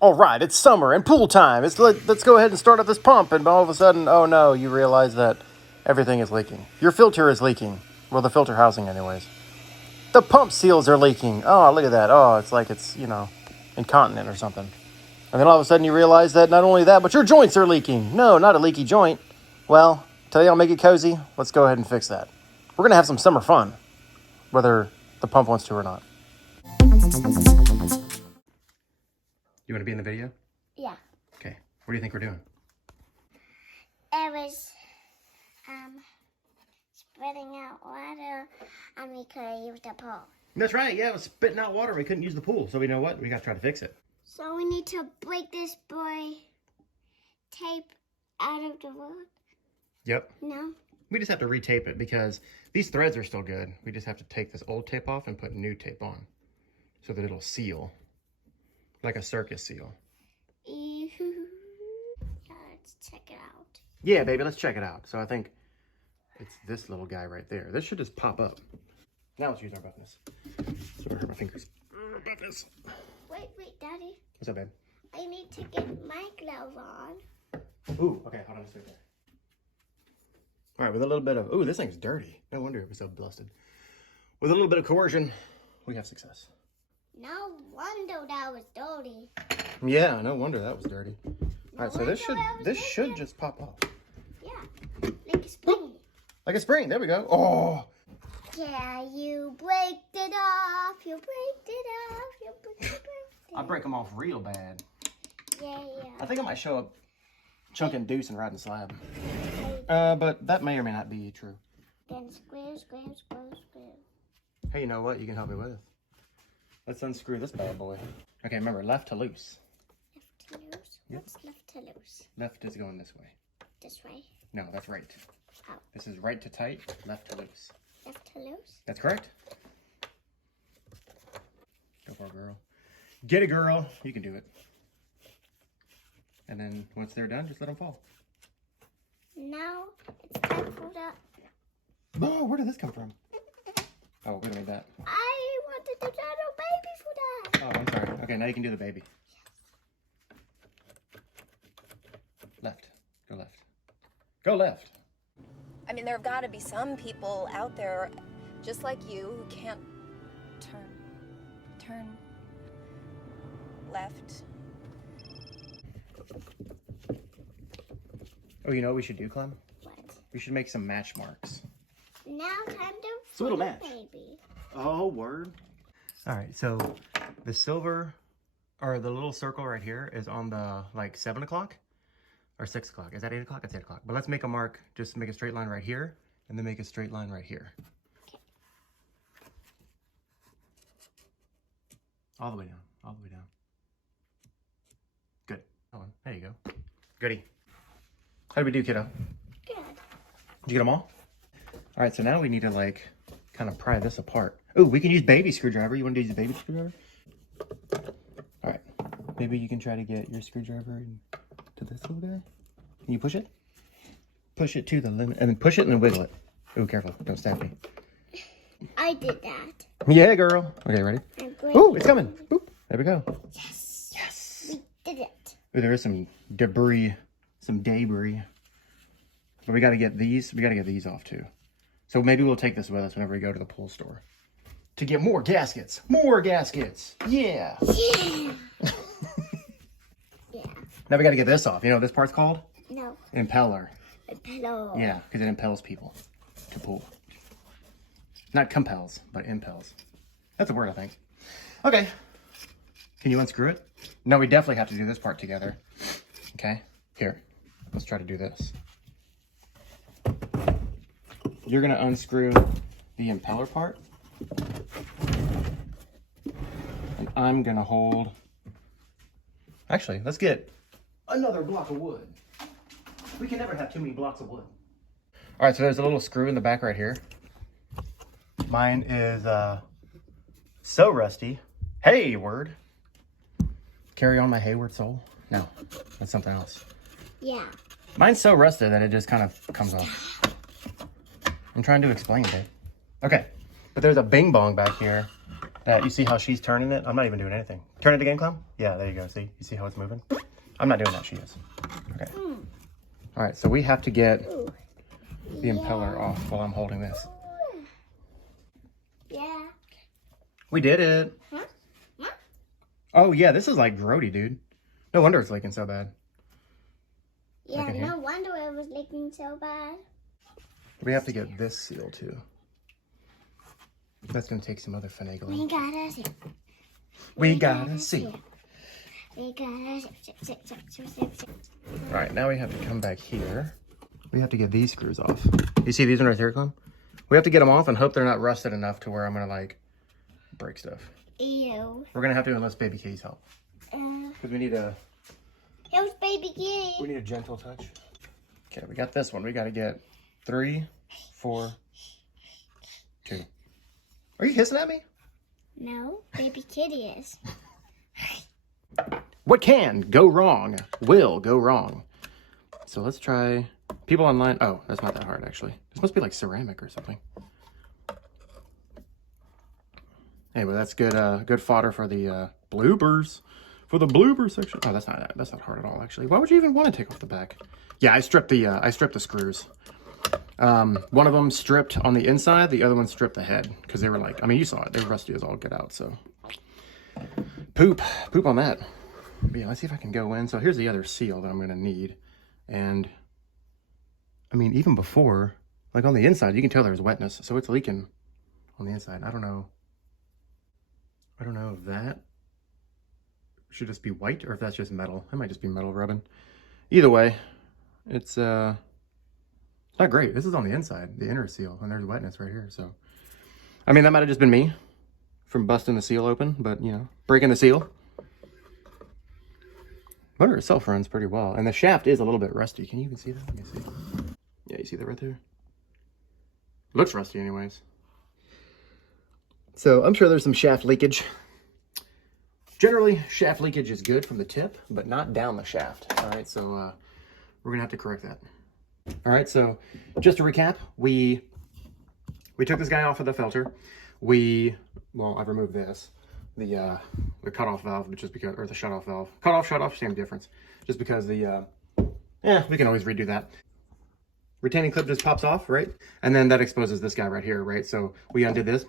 All right, it's summer and pool time. Let's go ahead and start up this pump. And all of a sudden, oh no, you realize that everything is leaking. Your filter is leaking. Well, the filter housing anyways. The pump seals are leaking. Oh, look at that. Oh, it's like it's, incontinent or something. And then all of a sudden you realize that not only that, but your joints are leaking. No, not a leaky joint. Well, today I'll make it cozy. Let's go ahead and fix that. We're going to have some summer fun, whether the pump wants to or not. You want to be in the video? Yeah. Okay. What do you think we're doing? It was spreading out water and we could use the pool. That's right. Yeah, it was spitting out water. We couldn't use the pool. So we know what? We got to try to fix it. So we need to break this boy tape out of the wood? Yep. No? We just have to retape it because these threads are still good. We just have to take this old tape off and put new tape on so that it'll seal. Like a circus seal. Yeah, let's check it out. Yeah, baby, let's check it out. So I think it's this little guy right there. This should just pop up. Now let's use our buttons. So I hurt my fingers. Buttons. Wait, Daddy. What's up, babe? I need to get my glove on. Ooh, okay, hold on a second. All right, with a little bit of, ooh, this thing's dirty. No wonder it was so blasted. With a little bit of coercion, we have success. No wonder that was dirty. Yeah, no wonder that was dirty. No All right, so this should just pop off. Yeah, like a spring. Like a spring, there we go. Oh. Yeah, you breaked it off, you breaked it off, you breaked it. I break them off real bad. Yeah. I think I might show up chunking deuce and riding slab. But that may or may not be true. Then square. Hey, you know what you can help me with? Let's unscrew this bad boy. Okay, remember, left to loose. Left to loose? Yep. What's left to loose? Left is going this way. This way? No, that's right. Oh. This is right to tight, left to loose. Left to loose? That's correct. Go for it, girl. Get it, girl. You can do it. And then once they're done, just let them fall. Now it's time for the... Oh, where did this come from? Oh, we don't need that. I wanted the little baby for that. Oh, I'm sorry. Okay, now you can do the baby. Left. Go left. Go left. I mean, there have got to be some people out there just like you who can't turn left. Oh, you know what we should do, Clem? What? We should make some match marks. Now time to... So it'll match. Baby. Oh, word. All right, so the silver, or the little circle right here is on the, 7 o'clock or 6 o'clock. Is that 8 o'clock? It's 8 o'clock. But let's make a mark, just make a straight line right here, and then make a straight line right here. Okay. All the way down, all the way down. Good. Hold on. There you go. Goody. How did we do, kiddo? Good. Did you get them all? All right, so now we need to, kind of pry this apart. Oh, we can use baby screwdriver. You want to use a baby screwdriver? All right. Maybe you can try to get your screwdriver to this little guy. Can you push it? Push it to the limit, and then push it and then wiggle it. Oh, careful. Don't stab me. I did that. Yeah, girl. Okay, ready? Oh, it's coming. Boop. There we go. Yes. Yes. We did it. Ooh, there is some debris. But we got to get these. We got to get these off, too. So maybe we'll take this with us whenever we go to the pool store. To get more gaskets. More gaskets. Yeah. Yeah. Yeah. Now we got to get this off. You know what this part's called? No. Impeller. Pillow. Yeah, because it impels people to pool. Not compels, but impels. That's a word, I think. Okay. Can you unscrew it? No, we definitely have to do this part together. Okay. Here. Let's try to do this. You're going to unscrew the impeller part. And I'm going to hold... Actually, let's get another block of wood. We can never have too many blocks of wood. All right, so there's a little screw in the back right here. Mine is so rusty. Hayward. Carry on my Hayward soul? No, that's something else. Yeah. Mine's so rusted that it just kind of comes off. I'm trying to explain it. Okay, but there's a bing bong back here that you see how she's turning it. I'm not even doing anything. Turn it again, Clown. Yeah, there you go. See? You see how it's moving? I'm not doing that. She is. Okay. All right, so we have to get the impeller off while I'm holding this. Yeah. We did it. Huh? Huh? Oh, yeah, this is like grody, dude. No wonder it's leaking so bad. Yeah, no wonder it was leaking so bad. We have to get this seal, too. That's going to take some other finagling. We gotta see. We gotta see. We gotta see. All right, now we have to come back here. We have to get these screws off. You see these ones right here, Clem? We have to get them off and hope they're not rusted enough to where I'm going to, like, break stuff. Ew. We're going to have to enlist Baby Kitty's help. Because we need a... Here's Baby Kitty. We need a gentle touch. Okay, we got this one. We got to get 3, 4, 2. Are you hissing at me? No, Baby Kitty is. What can go wrong will go wrong. So let's try... People online... Oh, that's not that hard, actually. This must be like ceramic or something. Anyway, that's good good fodder for the bloopers. For the blooper section. Oh, that's not hard at all, actually. Why would you even want to take off the back? Yeah, I stripped the screws. One of them stripped on the inside, the other one stripped the head. Because they were like, I mean, you saw it. They were rusty as all get out, so. Poop on that. But yeah, let's see if I can go in. So here's the other seal that I'm going to need. And, I mean, even before, like on the inside, you can tell there's wetness. So it's leaking on the inside. I don't know if that should just be white or if that's just metal. It might just be metal rubbing. Either way, it's not great. This is on the inside, the inner seal, and there's wetness right here. So, I mean, that might have just been me from busting the seal open, but, you know, breaking the seal. Motor itself runs pretty well, and the shaft is a little bit rusty. Can you even see that? Let me see. Yeah, you see that right there? Looks rusty anyways. So I'm sure there's some shaft leakage. Generally, shaft leakage is good from the tip, but not down the shaft. All right, so we're gonna have to correct that. All right, so just to recap, we took this guy off of the filter. Well, I've removed this, the cutoff valve, just because, or the shutoff valve. Cutoff, shutoff, same difference. Just because we can always redo that. Retaining clip just pops off, right? And then that exposes this guy right here, right? So we undid this.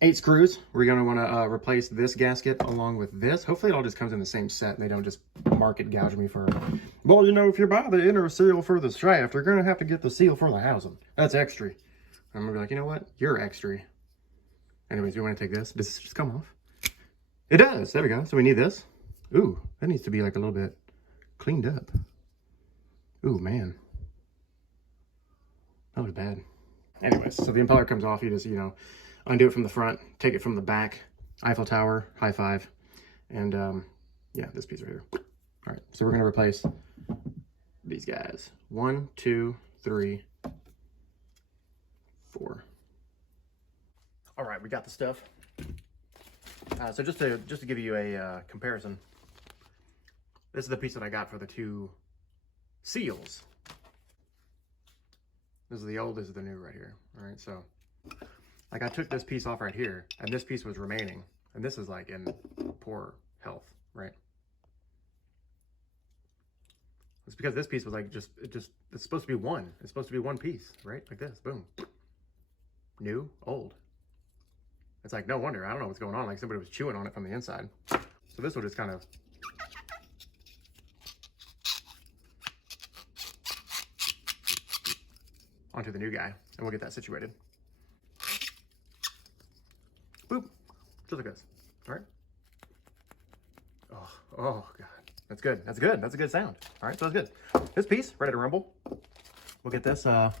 8 screws. We're going to want to replace this gasket along with this. Hopefully it all just comes in the same set and they don't just market gouge me for, well, you know, if you buy the inner seal for the shaft, you're going to have to get the seal for the housing. That's extra. I'm going to be like, you know what? You're extra. Anyways, we want to take this. Does this just come off? It does. There we go. So we need this. Ooh, that needs to be like a little bit cleaned up. Ooh, man. That was bad. Anyways, so the impeller comes off. You just, you know, undo it from the front, take it from the back, Eiffel Tower, high five, and yeah, this piece right here. All right, so we're gonna replace these guys. 1, 2, 3, 4. All right, we got the stuff. So just to give you a comparison, this is the piece that I got for the 2 seals. This is the old, this is the new right here. All right, so like I took this piece off right here, and this piece was remaining, and this is like in poor health, right? It's because this piece was like it's supposed to be one. It's supposed to be one piece, right? Like this, boom. New, old. It's like, no wonder, I don't know what's going on. Like somebody was chewing on it from the inside. So this will just kind of onto the new guy, and we'll get that situated. Boop, just like this. All right. Oh God, that's good. That's good. That's a good sound. All right, so that's good. This piece ready to rumble. We'll get this. We'll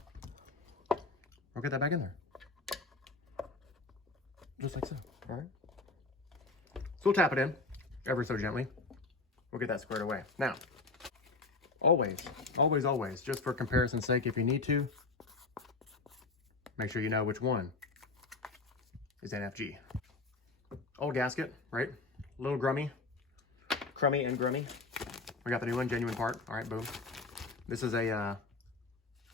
get that back in there, just like so. All right. So we'll tap it in ever so gently. We'll get that squared away. Now, always, just for comparison's sake, if you need to, make sure you know which one is NFG. Old gasket, right? A little crummy and grummy. We got the new one, genuine part. All right, boom. This is a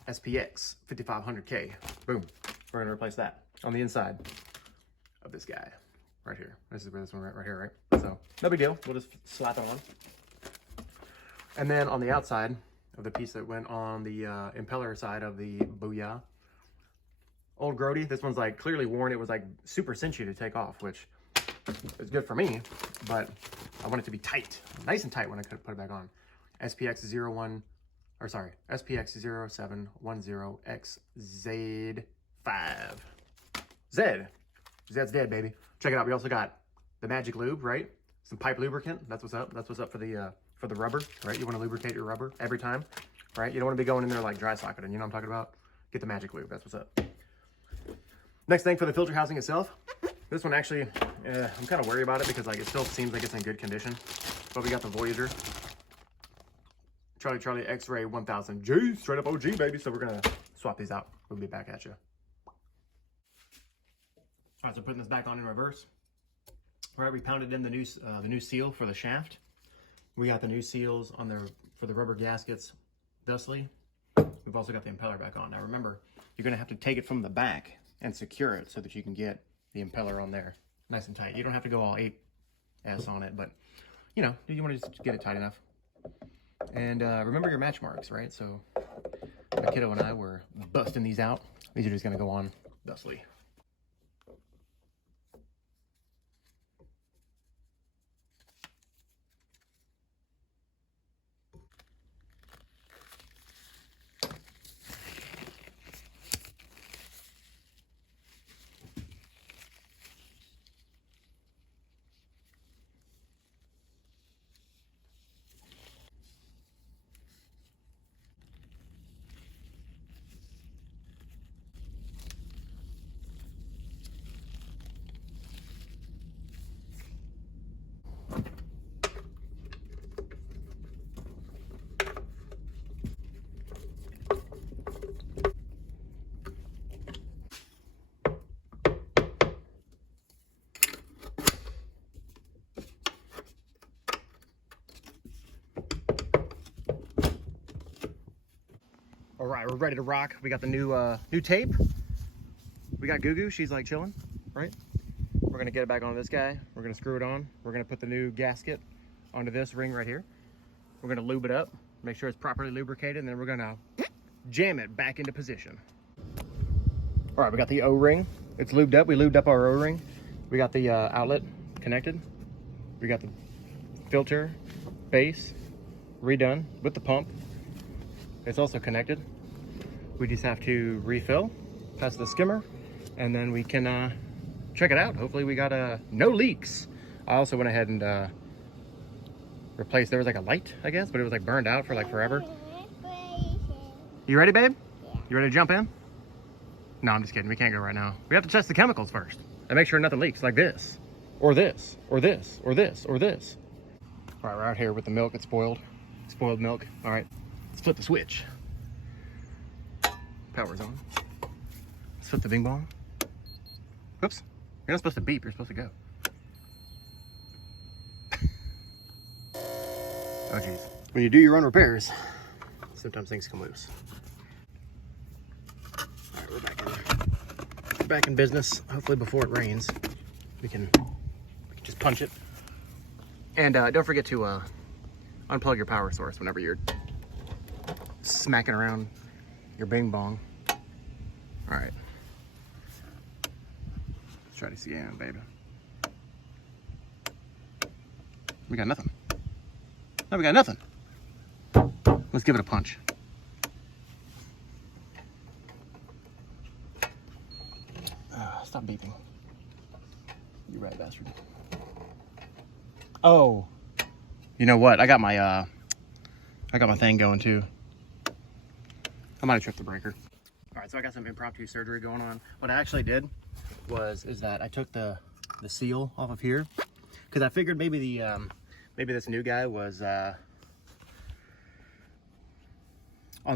SPX 5500K. Boom. We're gonna replace that on the inside of this guy right here. This is where this one right here, right? So no big deal. We'll just slap it on. And then on the outside of the piece that went on the impeller side of the Booyah, old Grody. This one's like clearly worn. It was like super cinchy to take off, which is good for me, but I want it to be tight, nice and tight when I could put it back on. SPX0710XZ5. Zed's dead, baby. Check it out. We also got the Magic Lube, right? Some pipe lubricant. That's what's up. That's what's up for the rubber, right? You want to lubricate your rubber every time, right? You don't want to be going in there like dry socketing. You know what I'm talking about? Get the Magic Lube. That's what's up. Next thing for the filter housing itself. This one actually, I'm kind of worried about it because like it still seems like it's in good condition. But we got the Voyager. Charlie X-Ray 1000G, straight up OG, baby. So we're gonna swap these out. We'll be back at you. All right, so putting this back on in reverse. All right, we pounded in the new seal for the shaft. We got the new seals on there for the rubber gaskets, thusly. We've also got the impeller back on. Now remember, you're gonna have to take it from the back and secure it so that you can get the impeller on there nice and tight. You don't have to go all 8S on it, but you know, you want to just get it tight enough. And remember your match marks, right? So my kiddo and I were busting these out. These are just gonna go on thusly. All right, we're ready to rock. We got the new tape. We got Goo Goo. She's like chilling, right? We're gonna get it back on this guy. We're gonna screw it on. We're gonna put the new gasket onto this ring right here. We're gonna lube it up, make sure it's properly lubricated, and then we're gonna jam it back into position. All right, we got the O-ring. It's lubed up. We lubed up our O-ring. We got the outlet connected. We got the filter base redone with the pump. It's also connected. We just have to refill past the skimmer, and then we can check it out. Hopefully we got no leaks. I also went ahead and replaced, there was like a light, I guess, but it was like burned out for like forever. You ready, babe? Yeah. You ready to jump in? No, I'm just kidding. We can't go right now. We have to test the chemicals first and make sure nothing leaks, like this, or this, or this, or this, or this. All right, we're out here with the milk. It's spoiled milk. All right, let's flip the switch. Power's on. Let's flip the bing bong. Oops, you're not supposed to beep. You're supposed to go. Oh geez. When you do your own repairs, sometimes things come loose. All right, we're back in there. We're back in business. Hopefully before it rains, we can just punch it. And don't forget to unplug your power source whenever you're smacking around your bing bong. All right. Let's try to see in, baby. We got nothing. No, we got nothing. Let's give it a punch. Stop beeping. You rat bastard. Oh. You know what? I got my thing going too. I might have tripped the breaker. All right, so I got some impromptu surgery going on. What I actually did is that I took the seal off of here because I figured maybe maybe this new guy was on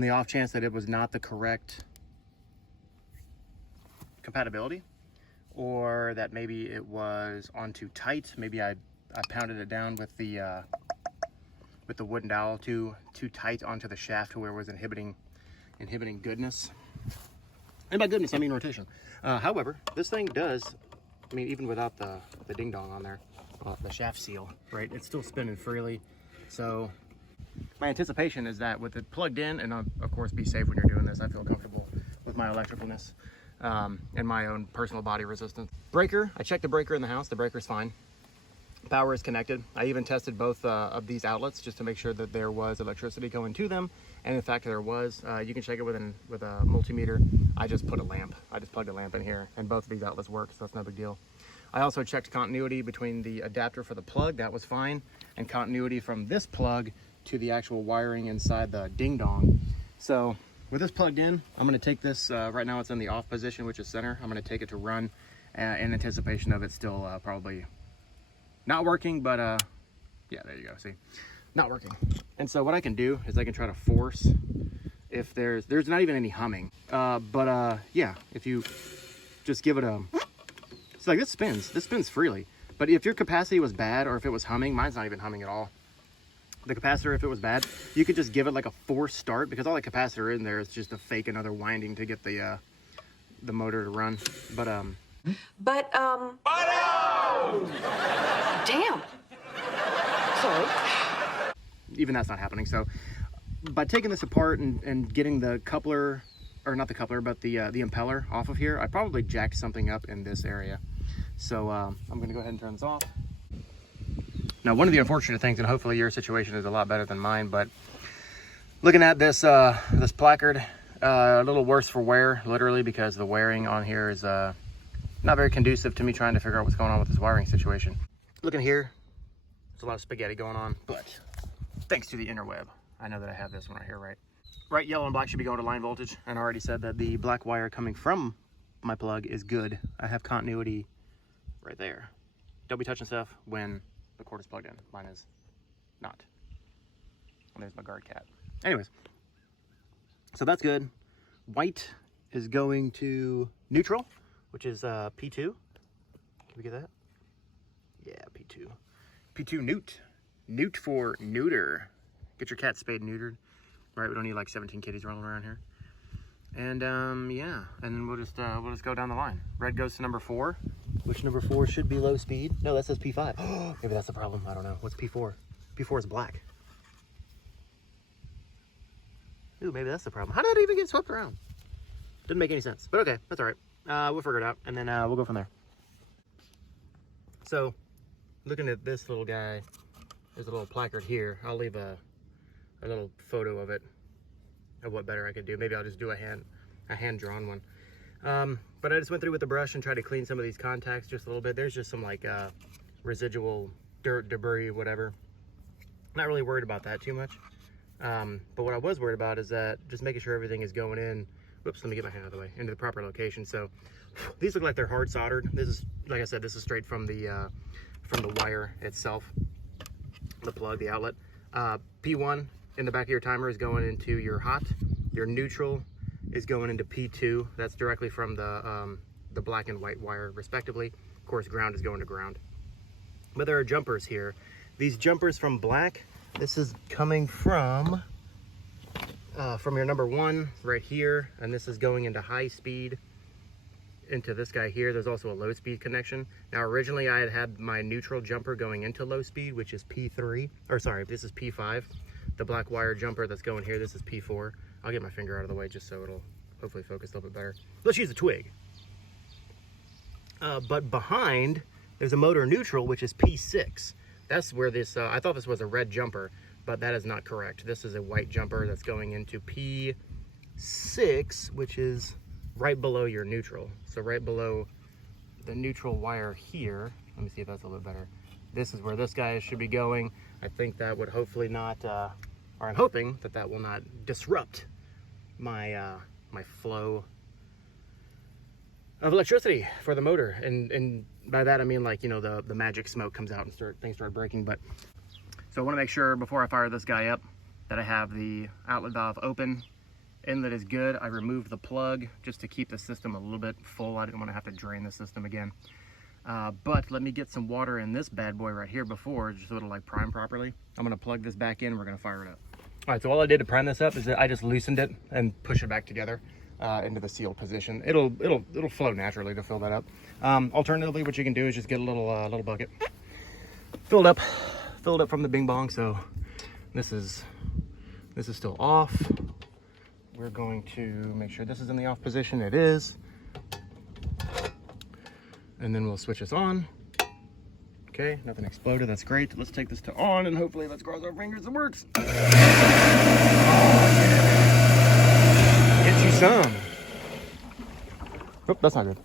the off chance that it was not the correct compatibility, or that maybe it was on too tight. Maybe I pounded it down with the wooden dowel too tight onto the shaft to where it was inhibiting goodness. And by goodness, I mean rotation. However, this thing does, I mean, even without the ding dong on there, the shaft seal, right? It's still spinning freely. So my anticipation is that with it plugged in, and of course be safe when you're doing this, I feel comfortable with my electricalness and my own personal body resistance. Breaker, I checked the breaker in the house. The breaker's fine. Power is connected. I even tested both of these outlets just to make sure that there was electricity going to them. And in fact, there was. You can check it with a multimeter. I just put a lamp. I just plugged a lamp in here, and both of these outlets work, so that's no big deal. I also checked continuity between the adapter for the plug. That was fine. And continuity from this plug to the actual wiring inside the ding-dong. So with this plugged in, I'm going to take this, right now it's in the off position, which is center. I'm going to take it to run in anticipation of it still probably not working, but yeah, there you go, see? Not working. And so what I can do is I can try to force, if there's not even any humming, yeah, if you just give it a, it's like this spins freely. But if your capacity was bad, or if it was humming, mine's not even humming at all. The capacitor, if it was bad, you could just give it like a forced start, because all the capacitor in there is just to fake another winding to get the motor to run. Damn. Sorry. Even that's not happening. So by taking this apart and getting the coupler, or not the coupler, but the impeller off of here, I probably jacked something up in this area. So I'm going to go ahead and turn this off. Now, one of the unfortunate things, and hopefully your situation is a lot better than mine, but looking at this this placard, a little worse for wear, literally, because the wearing on here is not very conducive to me trying to figure out what's going on with this wiring situation. Looking here, there's a lot of spaghetti going on, but thanks to the interweb, I know that I have this one right here, right? Right, yellow and black should be going to line voltage, and I already said that the black wire coming from my plug is good. I have continuity right there. Don't be touching stuff when the cord is plugged in. Mine is not. And there's my guard cat. Anyways, so that's good. White is going to neutral, which is P2. Can we get that? Yeah, P2. P2 newt. Newt for neuter. Get your cat spayed and neutered. Right, we don't need like 17 kitties rolling around here. And yeah, and then we'll just go down the line. Red goes to number 4, which number 4 should be low speed. No, that says P5. Maybe that's the problem. I don't know. What's P4? P4 is black. Ooh, maybe that's the problem. How did that even get swept around? Didn't make any sense. But okay, that's all right. We'll figure it out, and then we'll go from there. So, looking at this little guy, there's a little placard here. I'll leave a little photo of it, of what better I could do. Maybe I'll just do a hand-drawn one. But I just went through with the brush and tried to clean some of these contacts just a little bit. There's just some like residual dirt, debris, whatever. Not really worried about that too much. But what I was worried about is that just making sure everything is going in, whoops, let me get my hand out of the way, into the proper location. So these look like they're hard soldered. This is, like I said, this is straight from the wire itself, the plug, the outlet. P1 in the back of your timer is going into your hot. Your neutral is going into P2. That's directly from the black and white wire, respectively. Of course, ground is going to ground. But there are jumpers here. These jumpers from black, this is coming from your number 1 right here, and this is going into high speed into this guy here. There's also a low speed connection. Now, originally I had my neutral jumper going into low speed, which is P3, or sorry, this is P5. The black wire jumper that's going here, this is P4. I'll get my finger out of the way just so it'll hopefully focus a little bit better. Let's use a twig. But behind, there's a motor neutral, which is P6. That's where this, I thought this was a red jumper, but that is not correct. This is a white jumper that's going into P6, which is right below your neutral. So right below the neutral wire here. Let me see if that's a little bit better. This is where this guy should be going. I think that would hopefully not, or I'm hoping that that will not disrupt my my flow of electricity for the motor. And by that I mean, like, you know, the magic smoke comes out and things start breaking. But so I want to make sure before I fire this guy up that I have the outlet valve open. Inlet is good. I removed the plug just to keep the system a little bit full. I didn't want to have to drain the system again. But let me get some water in this bad boy right here before, just so it'll like prime properly. I'm gonna plug this back in, we're gonna fire it up. All right, so all I did to prime this up is that I just loosened it and push it back together into the sealed position. It'll flow naturally to fill that up. Alternatively, what you can do is just get a little bucket filled up from the Bing Bong. So this is still off. We're going to make sure this is in the off position. It is. And then we'll switch this on. Okay, nothing exploded. That's great. Let's take this to on, and hopefully, let's cross our fingers, it works. Oh, yeah. Get you some. Oh, that's not good.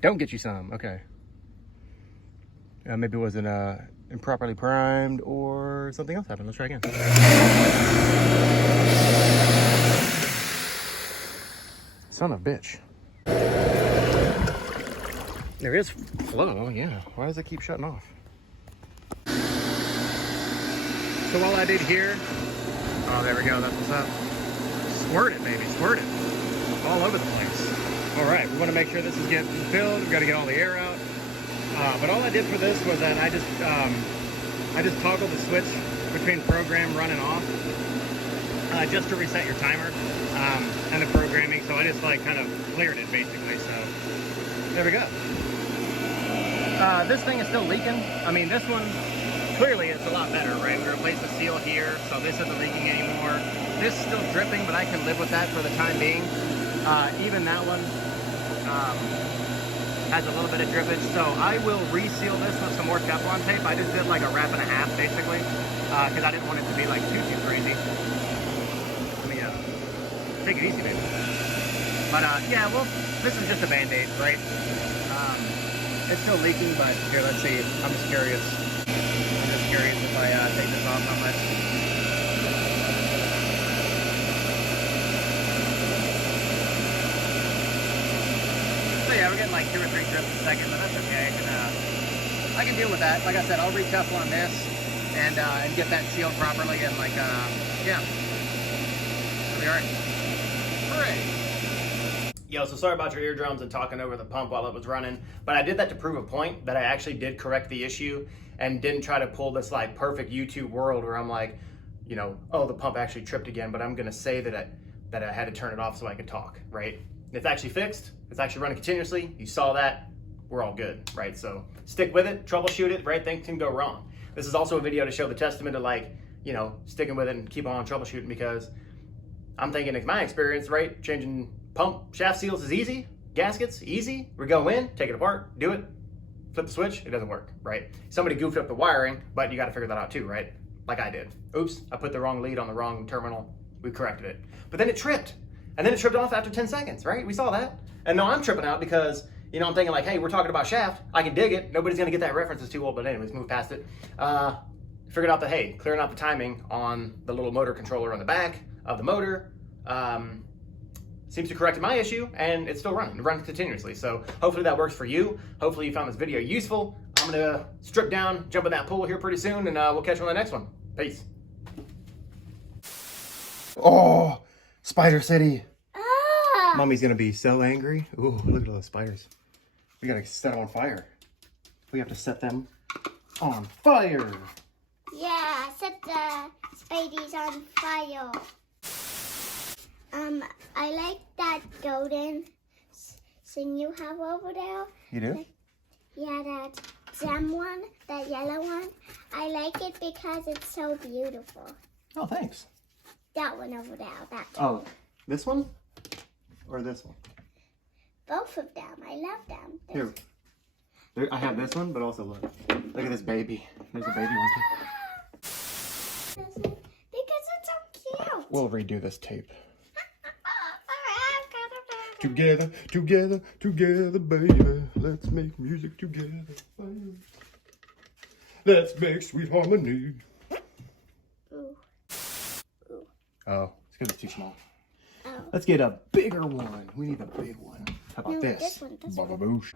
Don't get you some. Okay. Maybe it wasn't improperly primed or something else happened. Let's try again. Son of a bitch. There is flow, yeah. Why does it keep shutting off? So all I did here, oh, there we go, that's what's up. Squirt it, baby, squirt it. All over the place. All right, we want to make sure this is getting filled. We've got to get all the air out. But all I did for this was that I just toggled the switch between program run and off, just to reset your timer and the programming. So I just like kind of cleared it basically. So there we go. This thing is still leaking. I mean, this one, clearly it's a lot better, right? We replaced the seal here, so this isn't leaking anymore. This is still dripping, but I can live with that for the time being. Even that one has a little bit of drippage, so I will reseal this with some more Teflon tape. I just did like a wrap and a half, basically, because I didn't want it to be like too crazy. Let me take it easy, baby. But yeah, well, this is just a Band-Aid, right? It's still leaking, but here, let's see. I'm just curious. If I take this off, how much? So yeah, we're getting like 2 or 3 drips a second, but that's okay. I can deal with that. Like I said, I'll re-Teflon this and get that sealed properly, and like, yeah. It'll be all right. Hooray! Yo, so sorry about your eardrums and talking over the pump while it was running, but I did that to prove a point that I actually did correct the issue and didn't try to pull this like perfect YouTube world where I'm like, you know, oh, the pump actually tripped again, but I'm gonna say that I had to turn it off so I could talk, right? It's actually fixed. It's actually running continuously. You saw that. We're all good, right? So stick with it, troubleshoot it, right? Things can go wrong. This is also a video to show the testament of like, you know, sticking with it and keep on troubleshooting, because I'm thinking, in my experience, right, changing pump shaft seals is easy. Gaskets, easy. We go in, take it apart, do it, flip the switch, it doesn't work, right? Somebody goofed up the wiring, but you got to figure that out too, right? Like I did. Oops, I put the wrong lead on the wrong terminal. We corrected it. But then it tripped. And then it tripped off after 10 seconds, right? We saw that. And now I'm tripping out because, you know, I'm thinking like, hey, we're talking about shaft. I can dig it. Nobody's going to get that reference. It's too old, but anyways, move past it. Figured out that, hey, clearing out the timing on the little motor controller on the back of the motor seems to correct my issue, and it's still running. It runs continuously. So hopefully that works for you. Hopefully you found this video useful. I'm going to strip down, jump in that pool here pretty soon, and we'll catch you on the next one. Peace. Oh, Spider City. Ah! Mommy's going to be so angry. Ooh, look at all those spiders. We got to set them on fire. We have to set them on fire. Yeah, set the Spideys on fire. I like that golden thing you have over there. You do? Yeah, that gem one, that yellow one. I like it because it's so beautiful. Oh, thanks. That one over there, that Oh, one. this one? Or this one? Both of them. I love them. Here. I have this one, but also look. Look at this baby. There's a baby one too. Because it's so cute. We'll redo this tape. Together, together, together, baby. Let's make music together. Let's make sweet harmony. Ooh. Ooh. Oh, it's because it's too small. Oh. Let's get a bigger one. We need a big one. How about No, this? this one, this Baba boosh.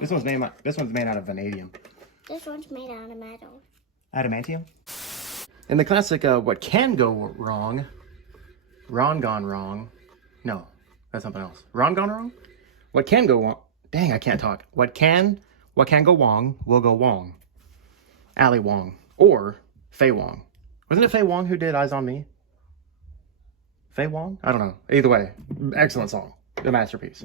This one's made out of vanadium. This one's made out of metal. Adamantium? In the classic, what can go wrong? Ron gone wrong. No, that's something else. Ron gone wrong? What can go wrong? Dang, I can't talk. What can go wrong will go wrong. Ali Wong. Or Faye Wong. Wasn't it Faye Wong who did Eyes on Me? Faye Wong? I don't know. Either way, excellent song. A masterpiece.